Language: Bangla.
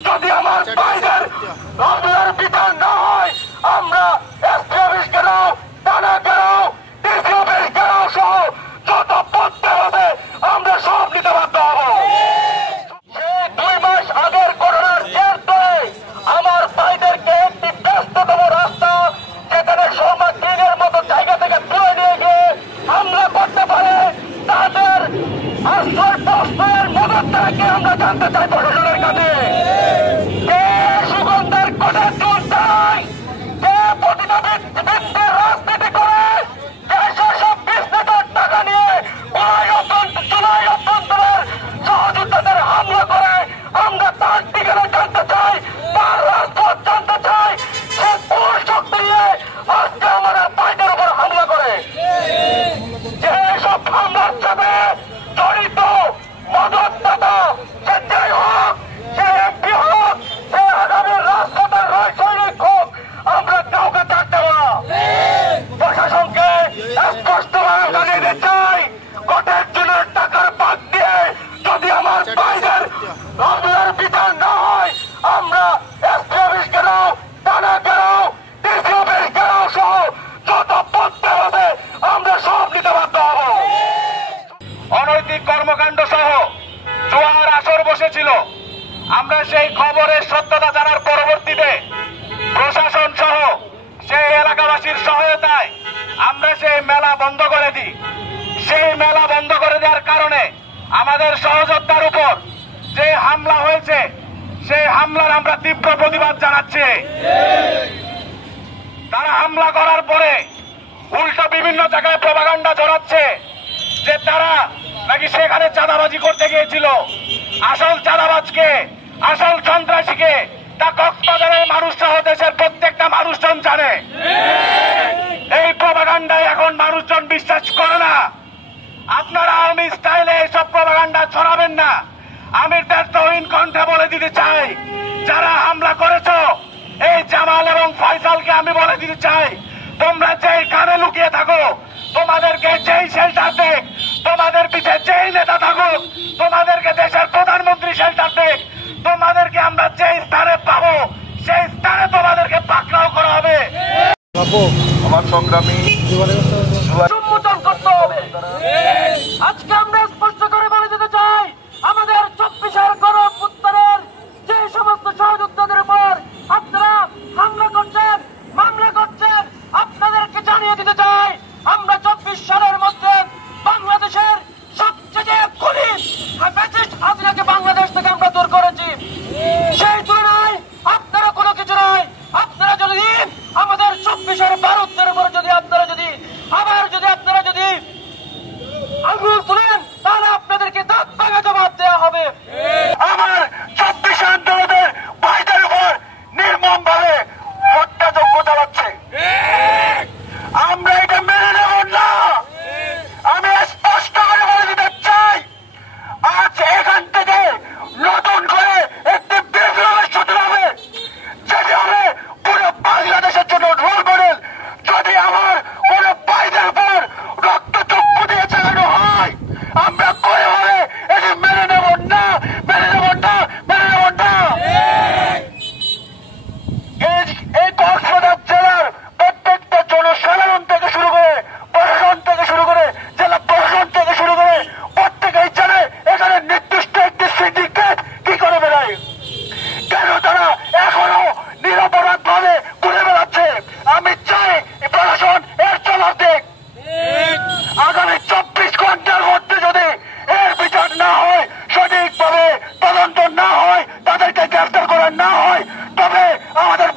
যদি আমার বাইরের রমজানের বিচার না হয়, আমরা এসপি অফিস কেন, থানা কেন, ডিসি অফিস কেন সহ যত পথে হবে আমরা সব নিতে বাধ্য হব। সেই 2 মাস আগের করোনার জের ধরে আমার ভাইদেরকে একটি ব্যস্ততম রাস্তা, যেখানে সৌমাকিনের মতো জায়গা থেকে তুলে নিয়ে গিয়ে হামলা করতে পারে, তাদের আশ্রয় প্রশ্নের মদত থেকে আমরা জানতে চাই প্রশাসনের কাছে। সুগন্ধের কোটার চুল চাই, যে প্রতিটা ব্যক্তির রাজনীতি করে, যে সেসব বিজনেসের টাকা নিয়ে জুলাই অভ্যন্তরের সহযোদ্ধাদের হামলা করে, আমরা তার ঠিকানা জানতে চাই, তার রাজপথ জানতে চাই, সে কোন শক্তি নিয়ে আজকে আমাদের ভাইদের উপর হামলা করে। যে সব হামলার সাথে জড়িত মদতদাতা, সে যাই হোক, সে এমপি হোক, সে আগামী রাজপথের রাজনৈতিক হোক, আমরা কাউকে ছাড়তে না। প্রশাসনকে স্পষ্টভাবে জানিয়ে দিতে চাই, কোটের জনের টাকার বাদ দিয়ে যদি আমার ভাইদের রমজানের বিচার না হয়, আমরা এসপি অফিস কেন, থানা কেন, ডিসি অফিস কেন সহ যত পথে হবে আমরা সব নিতে বাধ্য হব। অনৈতিক কর্মকাণ্ড সহ জুয়ার আসর বসেছিল। আমরা সেই খবরের সত্যতা জানার পরবর্তীতে প্রশাসন সহ সেই এলাকাবাসীর সহায়তায় আমরা সেই মেলা বন্ধ করে দিই। সেই মেলা বন্ধ করে দেওয়ার কারণে আমাদের সহযোদ্ধার উপর যে হামলা হয়েছে, সেই হামলার আমরা তীব্র প্রতিবাদ জানাচ্ছি। তারা হামলা করার পরে উল্টো বিভিন্ন জায়গায় প্রপাগান্ডা ছড়াচ্ছে যে তারা নাকি সেখানে চাঁদাবাজি করতে গিয়েছিল। আসল চাঁদাবাজকে, আসল সন্ত্রাসীকে তা কক্সবাজারের মানুষ সহ দেশের প্রত্যেকটা মানুষজন জানে। এই প্রপাগান্ডায় এখন মানুষজন বিশ্বাস করে না। আপনারা আওয়ামী স্টাইলে এইসব প্রপাগান্ডা ছড়াবেন না। আমি তার তহিন কণ্ঠে বলে দিতে চাই, যারা হামলা করেছ এই জামাল এবং ফয়সালকে আমি বলে দিতে চাই, তোমরা যেই কানে লুকিয়ে থাকো, তোমাদেরকে যেই শেল্টার দেখ, তোমাদের পিছে যেই নেতা থাকুক, তোমাদেরকে দেশের প্রধানমন্ত্রী শেল্টার দেখ, তোমাদেরকে আমরা যেই স্থানে পাবো সেই স্থানে তোমাদেরকে পাকড়াও করা হবে। আমার সংগ্রামী সম্মোচন করতে হবে। আজকে আমরা স্পষ্ট করে বলে দিতে চাই, আমাদের 24-এর গণঅভ্যুত্থানের যে সমস্ত সহযোদ্ধাদের উপর আপনারা হামলা করছেন, মামলা করছেন, আপনাদেরকে জানিয়ে দিতে চাই, আমরা 24 সালের মধ্যে বাংলাদেশের সবচেয়ে খুনি ফ্যাসিস্ট হাসিনাকে বাংলাদেশ থেকে আমরা দূর করেছি। সেই তুলনায় আপনারা কোনো কিছু নয়। আপনারা যদি আমাদের 24-এর ভারতের উপর যদি আপনারা যদি আঙুল তুলেন, তাহলে আপনাদেরকে দাঁত ভাঙা জবাব দেওয়া হবে। আমার 24 আন্দোলনের ভাইদের উপর নির্মম ভাবে হত্যাযজ্ঞ চালাচ্ছে, আমরা এটা মেনে নেব না। আমি স্পষ্ট করে বলে দিতে চাই, আজ এখান থেকে নতুন করে একটি বিপ্লবের সূচনা হবে, যেটি হবে পুরো বাংলাদেশের জন্য রোল মডেল। যদি আমার কোন ভাইদের উপর রক্তচক্ষু দিয়ে চালানো হয়, আমরা কোনোভাবে এটি মেনে নেব না, মেনে নেব না, মেনে নেব না। এই কক্সবাজার জেলার প্রত্যেকটা জনসাধারণ থেকে শুরু করে, প্রশাসন থেকে শুরু করে, জেলা প্রশাসন থেকে শুরু করে প্রত্যেকেই জানে এখানে নির্দিষ্ট একটি সিন্ডিকেট কি করে বেড়ায়, কেন তারা এখনো নিরপরাধ ভাবে ঘুরে বেড়াচ্ছে। আমি চাই প্রশাসন এর জবাব দিক। আগামী 24 ঘন্টার মধ্যে যদি এর বিচার না হয়, সঠিকভাবে তদন্ত না হয়, তাদেরকে গ্রেফতার করা না হয়, তবে আমাদের